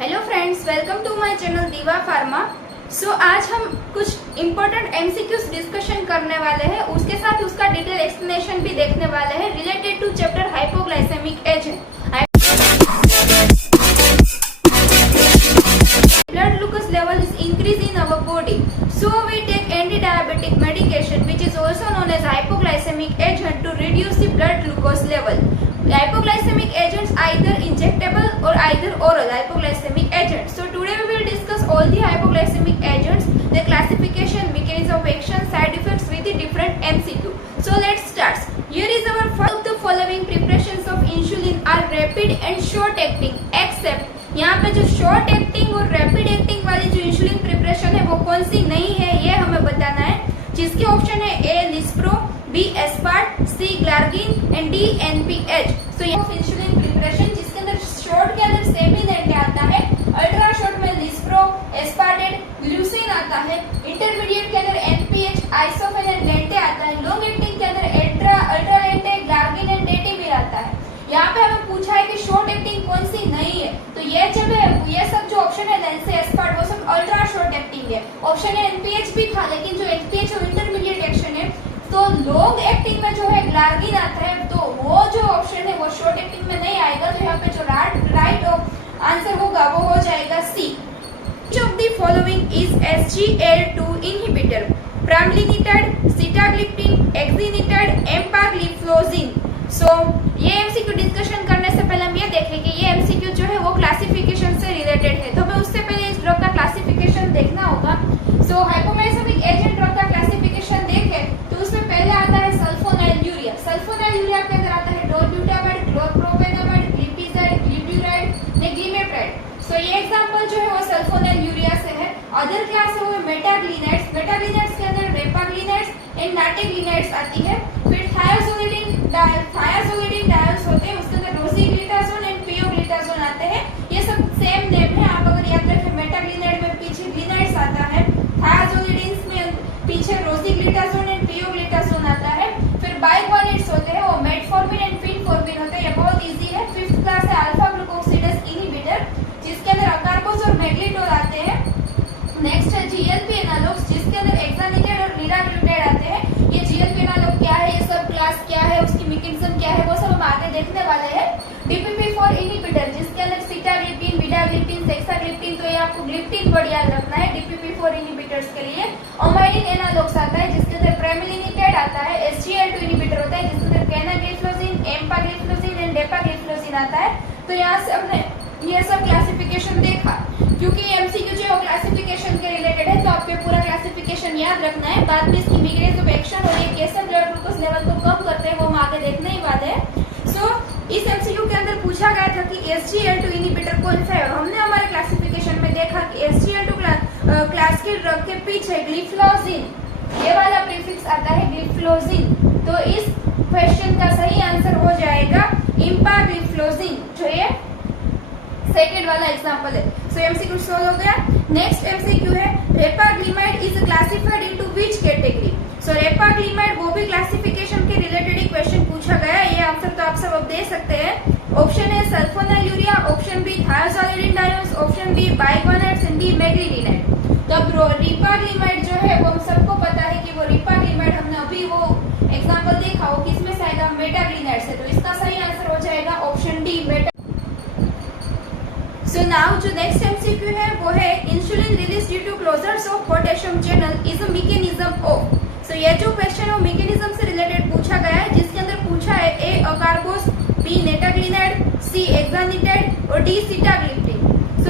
Hello friends, welcome to my channel Diva pharma. आज हम कुछ इम्पोर्टेंट एमसीक्यूज डिस्कशन करने वाले हैं, उसके साथ उसका डिटेल एक्सप्लेनेशन भी देखने वाले हैं related to chapter hypoglycaemic agent. Blood glucose level is increased in our body, so we take anti-diabetic medication which is also known as hypoglycemic agent to reduce the blood glucose level. Hypoglycemic agents either injectable or either oral hypoglycemic agents. So today we will discuss all the hypoglycemic agents, their classification, mechanism of action, side effects with the different MCQ. So let's start. Here is our first of the following preparations of insulin are rapid and short acting except यहाँ पे जो short acting और rapid acting वाली जो insulin preparation है वो कौन सी नहीं है ये हमें बताना है, जिसके ऑप्शन है A lispro, B aspart, C glargine and D NPH. तो ये इंसुलिन प्रिपरेशन जिसके अंदर शॉर्ट के अंदर सेमिलेंटे आता है, अल्ट्रा शॉर्ट में लिस्प्रो, एस्पार्टेट, ग्लूसिन आता है, इंटरमीडिएट के अंदर एनपीएच, आइसोफेन एंड लेंटे आता है, लॉन्ग एक्टिंग के अंदर अल्ट्रा लेंटे, ग्लार्गिन एंड डेटिविर आता है। यहाँ पे हमें पूछा है कि शॉर्ट एक्टिंग कौन सी नहीं है, तो ये सब जो ऑप्शन है लेंसे एस्पार्ट वो सब अल्ट्रा शॉर्ट एक्टिंग है। ऑप्शन है एनपीएच भी था, लेकिन जो एनपीएच और इंटरमीडिएट एक्शन है तो लॉन्ग एक्टिंग में जो है ग्लार्गिन आता है, तो वो जो ऑप्शन है वो शॉर्ट एक्टिंग में नहीं आएगा। तो यहाँ पे जो राइट आंसर होगा वो हो जाएगा सी। Which of the following is SGLT2 inhibitor? Pramlintide, sitagliptin, exenatide, empagliflozin। ये एमसीक्यू डिस्कशन करने से पहले हम ये देखें कि ये एमसीक्यू जो है वो क्लासिफिकेशन से रिलेटेड है, तो हमें उससे पहले इस ड्रग का क्लासिफिकेशन देखना होगा। हाइपोग्लाइसेमिक एजेंट ड्रग का क्लासिफिकेशन देखें तो उसमें पहले आता है सल्फोनाइल यूरिया। सल्फोनाइल यूरिया के अंदर आता है डोलब्यूटामाइड, क्लोरप्रोपेनामाइड, ग्लिपिजाइड, ग्लिब्यूराइड, ग्लिमेट्राइड। ये एग्जांपल जो है वो सल्फोनाइल यूरिया से है। अदर क्लास है वो मेटाग्लिनाइड्स। मेटाग्लिनाइड्स के अंदर रेपाग्लिनाइड्स एंड नाटेग्लिनाइड्स आती है। फिर थायाजोलिडिन डायोल्स होते हैं, उसके अंदर रोसीग्लिटाजोन एंड पियोग्लिटाजोन आते हैं। ये सब सेम नेम है, आप अगर याद रखें मेटाग्लिनाइड में पीछे ग्लिनाइड्स आता है, थायाजोलिडिन्स में पीछे रोसीग्लिटाजोन एंड पियोग्लिटाजोन आता है। फिर बाइक्वानिड्स होते हैं, वो मेटफॉर्मिन एंड फिनफॉर्मिन होते हैं। ये बहुत इजी है। फिफ्थ क्लास है अल्फा ग्लूकोसिडेस इनहिबिटर, जिसके अंदर अकारबोज और मैग्नीटोल आते हैं। नेक्स्ट है जीएलपी एनालॉग्स, जिसके अंदर एक्सानिटेड और लीराग्लूटाइड आते हैं। ये जीएलपी एनालॉग क्या है, ये सब क्लास क्या है, उसकी मैकेनिज्म क्या है, वो सब हम आगे देखने वाले हैं। डीपीपी4 इनहिबिटर, जिसके अंदर सिटाग्लिपिन, बीटाग्लिपिन, सेक्साग्लिपिन, तो ये आपको ग्लिप्टिन वर्ड याद रखना है डीपीपी4 इनहिबिटर्स के लिए। अमाइडिन एनालॉग्स आता है, जिसके अंदर प्रेमिलिनिटेड आता है। एसजीएल2 इनहिबिटर होता है, जिसके अंदर कैनाग्लिफ्लोजिन, एम्पाग्लिफ्लोजिन एंड डेपाग्लिफ्लोजिन आता है। तो यहाँ से हमने ये सब क्लासिफिकेशन देखा, क्योंकि एमसीक्यू जो है क्लासिफिकेशन के रिलेटेड है, तो आपको पूरा क्लासिफिकेशन याद रखना है। बाद में इसकी मैकेनिज्म ऑफ एक्शन और ये कैसे ब्लड ग्लूकोज लेवल को कम करते हैं वो हम आगे देखने ही वाले हैं। इस एमसीक्यू के अंदर पूछा गया था कि SGLT2 इनहिबिटर कौन सा है। हमने हमारे क्लासिफिकेशन में देखा कि SGLT2 क्लास के ड्रग के पीछे ग्लिफ्लोजिन, ये वाला प्रीफिक्स आता है ग्लिफ्लोजिन। तो इस क्वेश्चन का सही आंसर हो जाएगा एम्पाग्लिफ्लोजिन, जो ये सेकंड वाला एग्जांपल है। एमसीक्यू सॉल्व हो गया। नेक्स्ट एमसीक्यू है repaglinide is classified into which category. Repaglinide वो भी क्लासिफिकेशन के रिलेटेड ही क्वेश्चन पूछा गया है। ये आंसर तो आप सब अब दे सकते हैं। ऑप्शन है sulfonyl urea, option B thiazolidinediones, option B biguanides and D meglitinide. तो अब रिपाग्लिमाइड जो है वो हम सबको पता है कि वो रिपाग्लिमाइड हमने अभी वो एग्जांपल देखा हो, किसमें से आएगा, मेटाग्लिनाइड से। तो इसका सही आंसर हो जाएगा ऑप्शन डी मेटा। नाउ जो नेक्स्ट एमसीक्यू है वो है insulin release due to closures of potassium channel is a mechanism of. ये जो क्वेश्चन है वो मैकेनिज्म से रिलेटेड पूछा गया है, जिसके अंदर पूछा है ए अकारबोस, बी नेटाग्लिनाइड, सी एक्सानिटाइड और डी सिटाग्लिप्टिन।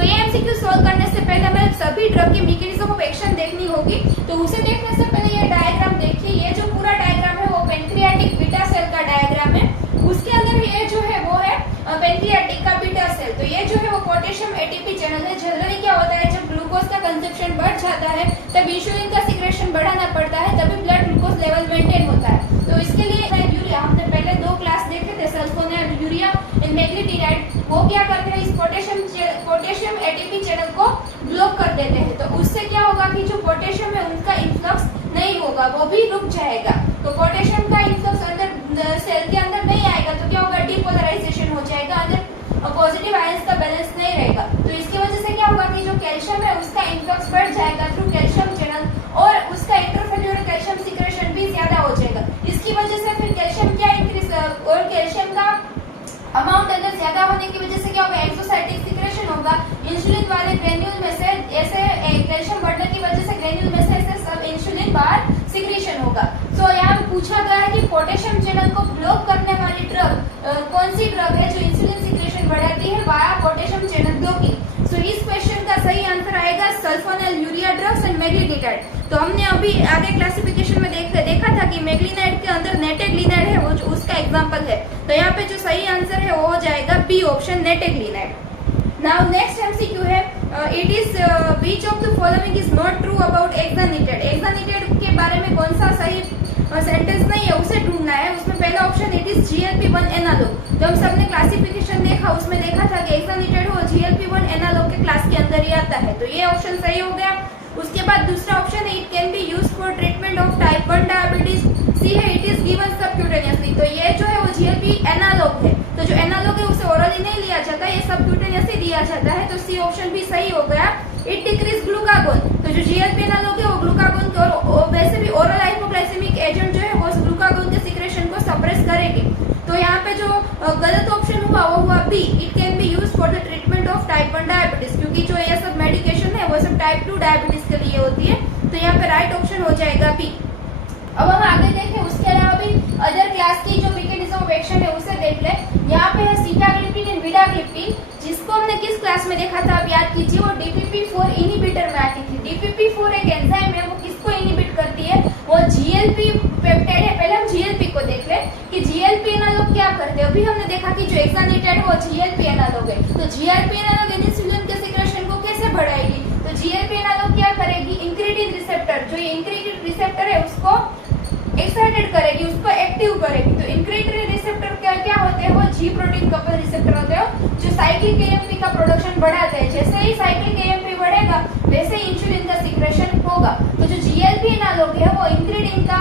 ये एमसीक्यू सॉल्व करने से पहले हमें सभी ड्रग की मैकेनिज्म ऑफ एक्शन देखनी होगी। तो उसे देखने से पहले ये डायग्राम देखिए। ये जो पूरा डायग्राम है वो पेनक्रियाटिक बीटा सेल का डायग्राम है। उसके अंदर ये जो है वो है पेनक्रियाटिक का बीटा सेल। तो ये जो है वो पोटेशियम एटीपी चैनल है। जनरली क्या होता है, जब ग्लूकोज का कंजप्शन बढ़ जाता है तब इंसुलिन का सीक्रेशन बढ़ाना पड़ता है, तभी ब्लड ग्लूकोज लेवल मेंटेन होता है। तो इसके लिए यूरिया हमने पहले दो क्लास देखे थे, सल्फोनाइल यूरिया एंड मैग्नीलिनाइड। वो क्या करते हैं, इस पोटेशियम एटीपी चैनल को ब्लॉक कर देते हैं। तो उससे क्या होगा कि जो पोटेशियम है उनका इन्फ्लक्स नहीं होगा, वो भी रुक जाएगा। तो पोटेशियम का इन्फ्लक्स अंदर सेल के अंदर नहीं आएगा, तो क्या होगा, डीपोलराइजेशन हो जाएगा, अंदर पॉजिटिव आयंस का बैलेंस नहीं रहेगा। तो इसकी वजह से पूछा गया है कि पोटेशियम चैनल को ब्लॉक करने वाली ड्रग कौन सी ड्रग है जो इंसुलिन सिक्रेशन बढ़ाती है वाया पोटेशियम चैनल ब्लॉकिंग। सो इस क्वेश्चन का सही आंसर आएगा सल्फोनेल यूरिया ड्रग्स एंड मैग्नीटाइड। तो हमने अभी आगे क्लासिफिकेशन में देखा था कि मैग्नीटाइड के अंदर नेटेग्लिनाइड है, वो जो उसका एग्जांपल है। तो यहाँ पे जो सही आंसर है वो हो जाएगा B option nateglinide. Now next MCQ है it is which of the following is not true about exenatide. Exenatide के बारे में कौन सा सही सेंटेंस नहीं है उसे ढूंढना है। उसमें पहला option it is GLP-1 analogue. तो हम सबने क्लासिफिकेशन देखा, उसमें देखा था कि एक्सानिटेड वो GLP-1 एनालॉग के क्लास के अंदर ही आता है। तो ये ऑप्शन सही हो गया। उसके बाद दूसरा ऑप्शन है it can be used for treatment of type 1 diabetes. C है इट इज गिवन सबक्यूटेनियसली। तो ये जो है वो GLP एनालॉग है। तो जो एनालॉग है उसे ओरली नहीं लिया जाता, ये सबक्यूटेनियसली दिया जाता है। तो सी ऑप्शन भी सही हो गया। It decrease glucagon. तो जो GLP एनालॉग है वो ग्लूकागोन को और वैसे भी ओरल हाइपोग्लाइसेमिक एजेंट जो है वो ग्लूकागोन के सिक्रेशन को सप्रेस करेगी। तो यहाँ पे जो गलत ऑप्शन हुआ वो हुआ B it can be used for the treatment of type 1 diabetes, क्योंकि जो ये सब मेडिकेशन है वो सब टाइप 2 डायबिटीज के लिए होती है। तो यहाँ पे राइट ऑप्शन हो जाएगा बी। अब हम आगे देखें, उसके अलावा भी अदर क्लास की जो मैकेनिज्म ऑफ एक्शन है उसे देख ले। यहाँ पे है सीटाग्लिप्टिन एंड विडाग्लिप्टिन, जिसको हमने किस क्लास में देखा था, आप याद कीजिए, वो DPP-4 इनहिबिटर में आती थी। DPP-4 एक एंजाइम है, वो किसको इनहिबिट करती है, वो GLP पेप्टाइड है। पहले हम GLP को देख ले कि GLP एनालॉग क्या करते हैं। अभी हमने देखा कि जो एक्सानिटेड वो GLP एनालॉग है। तो GLP एनालॉग इंसुलिन के सिक्रेशन को कैसे बढ़ाएगी, तो GLP एनालॉग क्या करेगी, इंक्रीटिन रिसेप्टर, जो ये इंक्रीटिन रिसेप्टर है उसको एक्साइटेड करेगी, उसको एक्टिव करेगी। तो इंक्रीटिन रिसेप्टर क्या होते हैं, वो G प्रोटीन कपल रिसेप्टर होते हैं जो साइक्लिक AMP का प्रोडक्शन बढ़ाते हैं। जैसे ही साइक्लिक AMP बढ़ेगा वैसे ही इंसुलिन का सिक्रेशन होगा। तो जो GLP एनालॉग है वो इंक्रीटिन का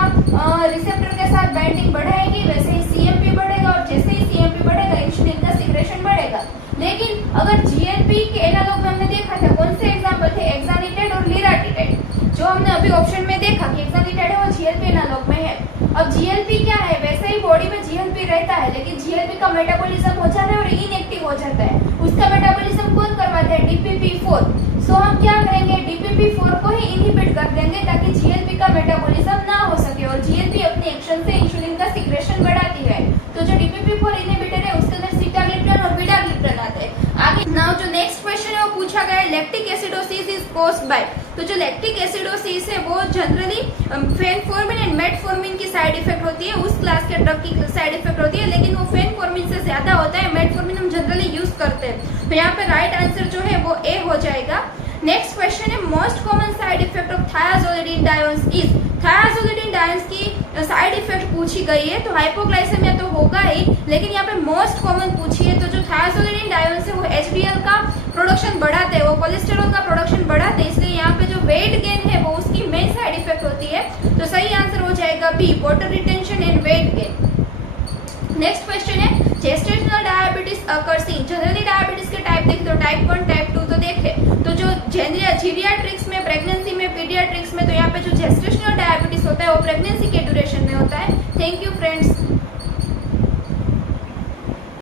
रिसेप्टर के साथ बाइंडिंग बढ़ाएगी, वैसे ही CMP बढ़ेगा, और जैसे ही CMP बढ़ेगा इंसुलिन का सिक्रेशन बढ़ेगा। लेकिन अगर GLP के एनालॉग में हमने देखा था कौन से एग्जांपल थे, एक्सानिटेड और लिराटिटाइड, जो हमने अभी ऑप्शन में देखा कि एक्सानिटेड है वो GLP एनालॉग में है। अब GLP क्या है, वैसे ही बॉडी में GLP रहता है, लेकिन GLP का मेटाबॉलिज्म हो जाता है और इनएक्टिव हो जाता है। उसका मेटाबॉलिज्म कौन करवाता है, DPP-4। सो हम क्या करेंगे, DPP-4 को ही इनहिबिट कर देंगे ताकि GLP का मेटाबॉलिज्म ना हो सके, और GLP अपनी एक्शन से इंसुलिन का सिक्रेशन बढ़ाती है। तो जो DPP-4 इनहिबिटर है उसके अंदर सीटाग्लिप्टिन और विडाग्लिप्टिन आते हैं। आगे नाउ जो नेक्स्ट क्वेश्चन है वो पूछा गया है lactic acidosis is caused by. तो जो लैक्टिक एसिडोसिस है वो जनरली फेनफोर्मिन एंड मेटफोर्मिन की साइड इफेक्ट होती है, उस क्लास के ड्रग की साइड इफेक्ट होती है, लेकिन वो फेनफोर्मिन से ज्यादा होता है। मेटफोर्मिन हम जनरली यूज करते हैं। तो यहाँ पे राइट आंसर जो है वो ए हो जाएगा। नेक्स्ट क्वेश्चन है most common side effect of thiazolidinediones is. Thiazolidinediones की साइड इफेक्ट पूछी गई है, तो हाइपोग्लाइसेमिया तो होगा ही, लेकिन यहाँ पे मोस्ट कॉमन पूछी है। तो जो थायाजोलिडिन डायोन्स है वो HDL का प्रोडक्शन बढ़ाते हैं, वो कोलेस्टेरॉल का प्रोडक्शन बढ़ाते हैं, इसलिए यहाँ पे जो वेट गेन है वो उसकी मेन साइड इफेक्ट होती है। तो सही आंसर हो जाएगा B water retention and weight gain. Next question है gestational diabetes occurs in. Generally diabetes के टाइप देखें तो टाइप 1 टाइप 2 तो देखे, तो जो जीरियाट्रिक्स में, प्रेगनेंसी में, पीडियाट्रिक्स में, तो यहाँ पे जो जेस्टेशनल डायबिटीज होता है वो प्रेगनेंसी के ड्यूरेशन में होता है। Thank you friends.